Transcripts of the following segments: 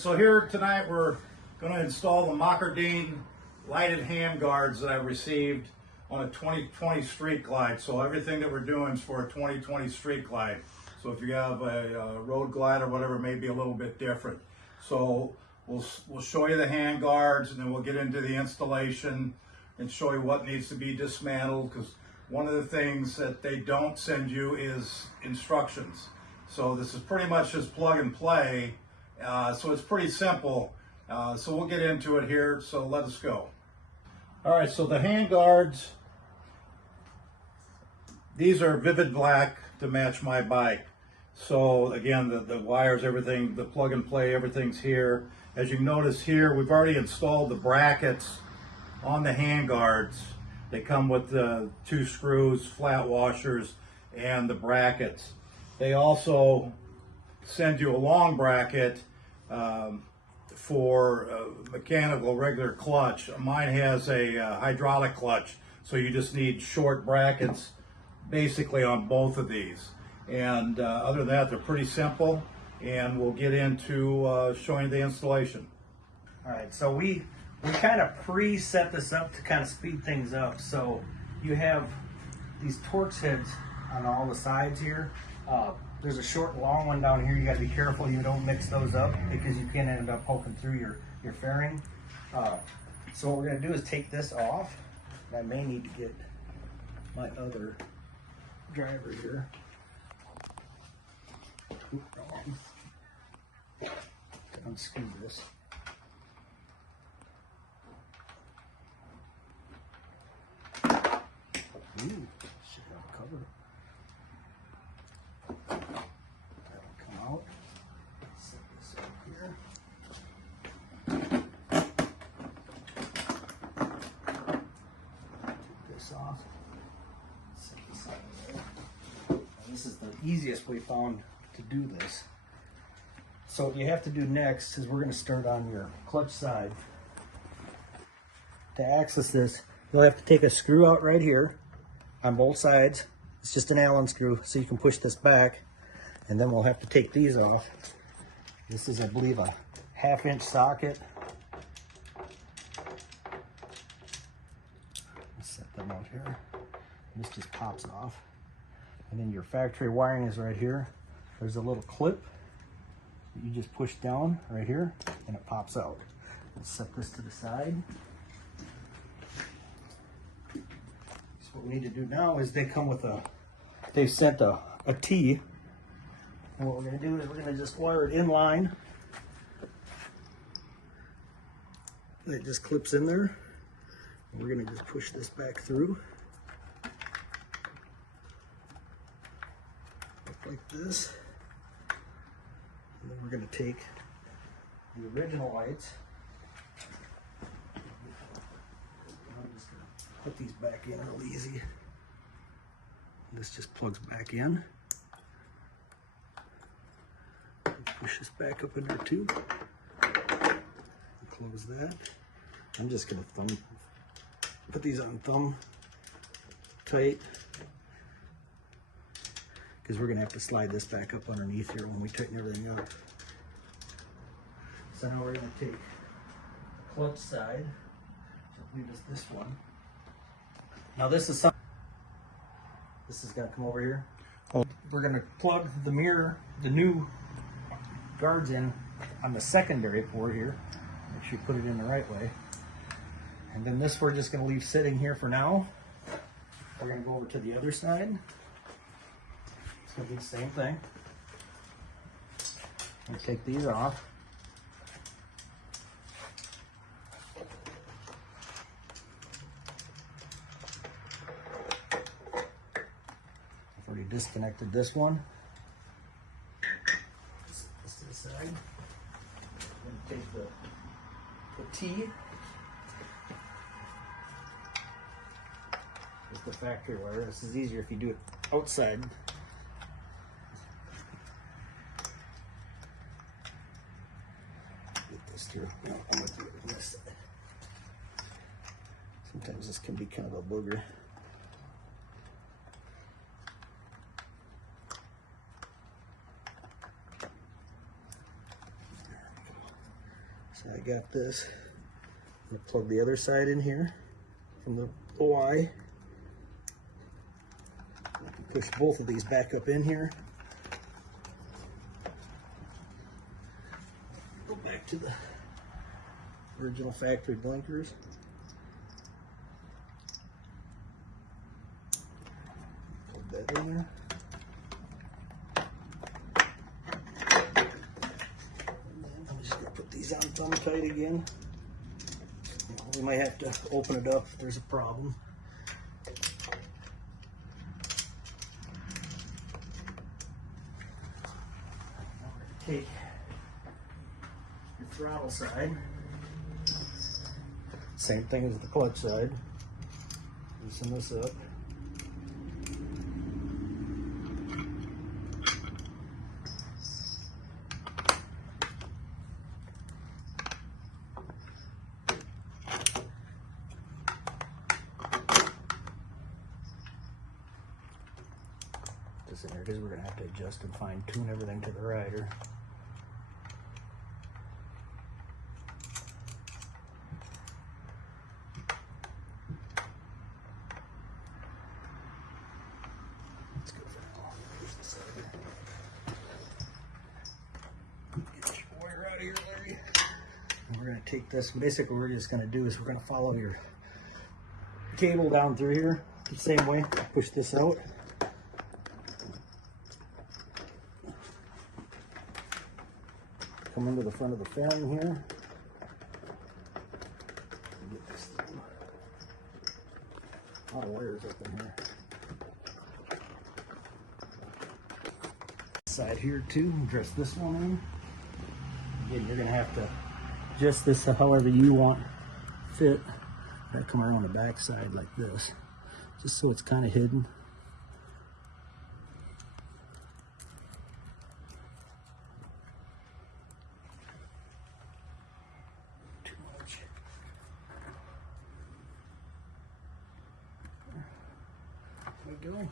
so here tonight we're going to install the Mocardine lighted hand guards that I received on a 2020 street glide. So everything that we're doing is for a 2020 street glide. So if you have a road glide or whatever, it may be a little bit different. So we'll show you the hand guards, and then we'll get into the installation and show you what needs to be dismantled, because one of the things that they don't send you is instructions. So this is pretty much just plug and play. So it's pretty simple. So we'll get into it here, so let us go. All right, so the hand guards, these are vivid black to match my bike. So again, the wires, everything, the plug and play, everything's here. As you notice here, we've already installed the brackets on the hand guards. They come with the 2 screws, flat washers, and the brackets. They also send you a long bracket for a mechanical regular clutch. Mine has a hydraulic clutch, so you just need short brackets basically on both of these. And other than that, they're pretty simple, and we'll get into showing the installation. All right, so we kind of pre-set this up to kind of speed things up. So you have these Torx heads on all the sides here. There's a short and long one down here. You got to be careful you don't mix those up, because you can end up poking through your fairing. So what we're going to do is take this off. I may need to get my other driver here. Unscrew this. Ooh, should have a cover. That'll come out. Set this up here. Take this off. Set this out there. Now, this is the easiest we found to do this. So what you have to do next is we're going to start on your clutch side. To access this, you'll have to take a screw out right here on both sides. It's just an Allen screw, so you can push this back, and then we'll have to take these off. This is, I believe, a 1/2-inch socket. Let's set them out here. This just pops off. And then your factory wiring is right here. There's a little clip that you just push down right here, and it pops out. Let's set this to the side. So what we need to do now is they come with they've sent a T. And what we're going to do is we're going to just wire it in line. It just clips in there. And we're going to just push this back through. Like this. And then we're going to take the original lights. I'm just going to put these back in real easy. This just plugs back in. Push this back up in there too. Close that. I'm just going to put these on thumb tight, because we're going to have to slide this back up underneath here when we tighten everything up. So now we're going to take the clutch side. So I believe it's this one. Now this is something. This is going to come over here. Oh. We're going to plug the mirror, the new guards in on the secondary port here. Make sure you put it in the right way. And then this we're just going to leave sitting here for now. We're going to go over to the other side. It's going to be the same thing. I'm going to take these off. I've already disconnected this one. Set this to the side. I'm going to take the T. It's the factory wire. This is easier if you do it outside. Get this through. No, I'm going to do it on this side. Sometimes this can be kind of a booger. So I got this. I'm gonna plug the other side in here from the OI. I can push both of these back up in here. Go back to the original factory blinkers. Plug that in there. I'm just gonna put these on thumb tight again. We might have to open it up if there's a problem. Now we're gonna take your throttle side. Same thing as the clutch side. Loosen this up. This in there because we're going to have to adjust and fine tune everything to the rider. That's good for now. Here's the side here. Get your wire out of here, Larry. And we're going to take this. Basically, what we're just going to do is we're going to follow your cable down through here the same way. Push this out. Come into the front of the fairing here. Get this thing. A lot of wires up in here. Side here too. Dress this one in. Again, you're gonna have to adjust this however you want fit. Gotta come around on the back side like this, just so it's kind of hidden. There we go.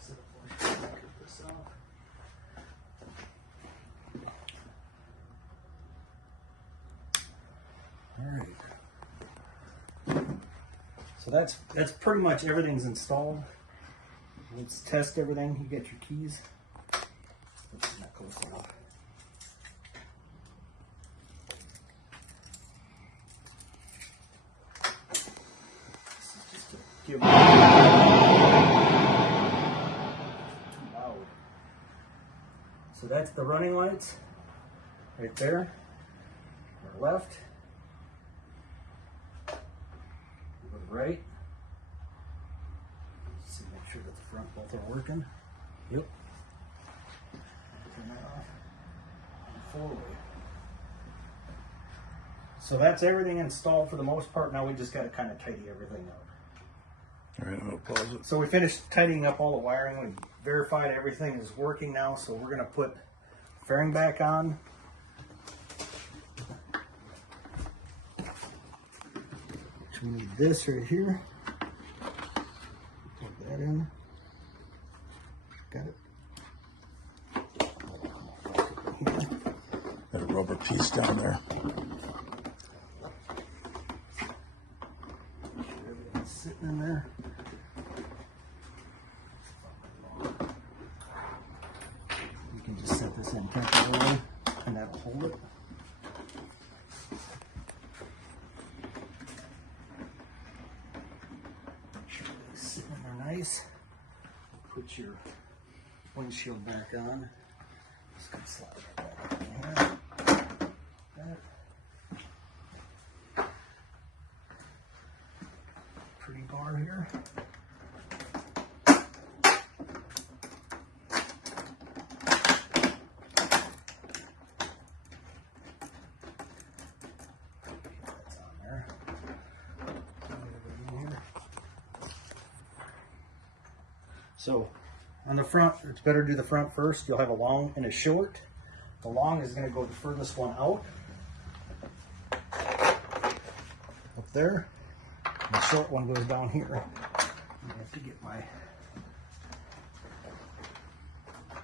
So get this off. All right. So that's pretty much everything's installed. Let's test everything. You get your keys. Oops, not close enough. This is just to give too loud. So that's the running lights right there. Our left. Right. See, make sure that the front both are working. Yep. Turn that off. And forward. So that's everything installed for the most part. Now we just got to kind of tidy everything up. All right, I'm gonna pause it. So we finished tidying up all the wiring. We verified everything is working now. So we're gonna put fairing back on. We need this right here. Plug that in. Got it. Got a rubber piece down there. Make sure everything's sitting in there. You can just set this in temporarily and that'll hold it. Nice. Put your windshield back on. Just gonna slide it back in here. That. Pretty bar here. That's on there. So on the front, it's better to do the front first. You'll have a long and a short. The long is going to go the furthest one out. Up there. And the short one goes down here. I have to get my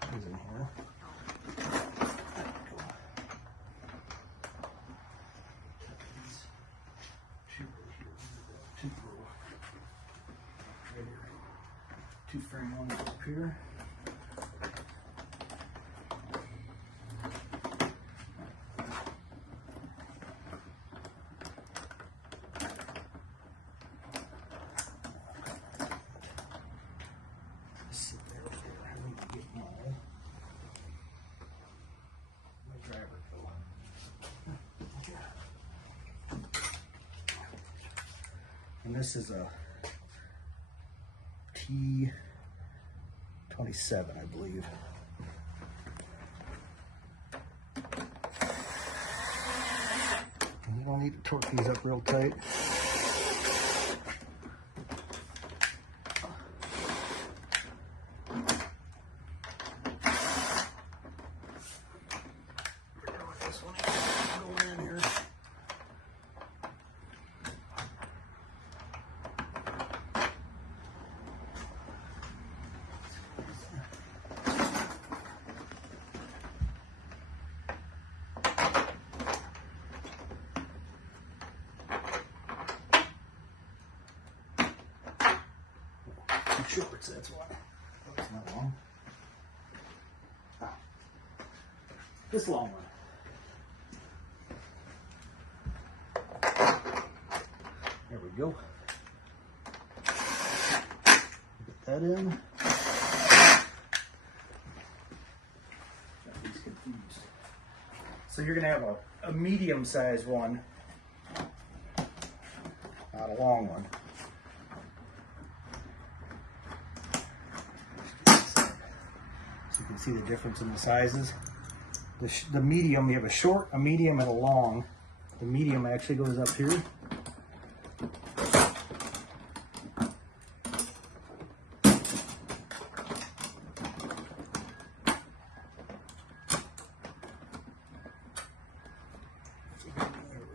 things in here. Two frame ones up here. Sit there. I need to get my driver go. And this is a T27, I believe. And you don't need to torque these up real tight. This one going in here. Shorts, that's why. That's not long. Ah. This long one. There we go. Get that in. Got these confused. So you're gonna have a medium sized one, not a long one. You can see the difference in the sizes. The medium, you have a short, a medium, and a long. The medium actually goes up here. There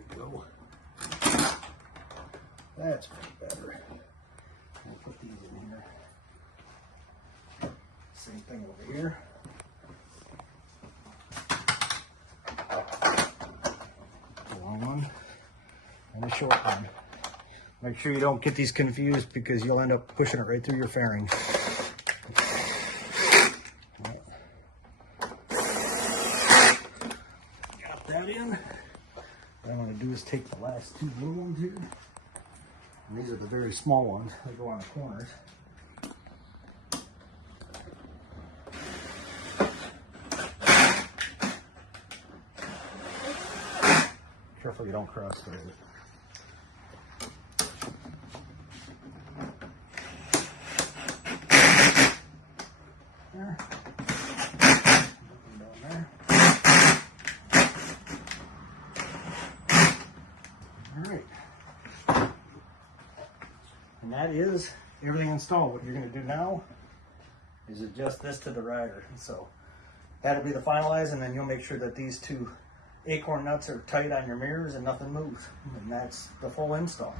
we go. That's better. We'll put these in here. Same thing over here. The long one and the short one. Make sure you don't get these confused because you'll end up pushing it right through your fairing. Got that in. What I'm going to do is take the last two little ones here. And these are the very small ones. They go on the corners. Careful you don't cross through it. There. Down there. All right. And that is everything installed. What you're going to do now is adjust this to the rider. So that'll be the finalize, and then you'll make sure that these two acorn nuts are tight on your mirrors and nothing moves. And that's the full install.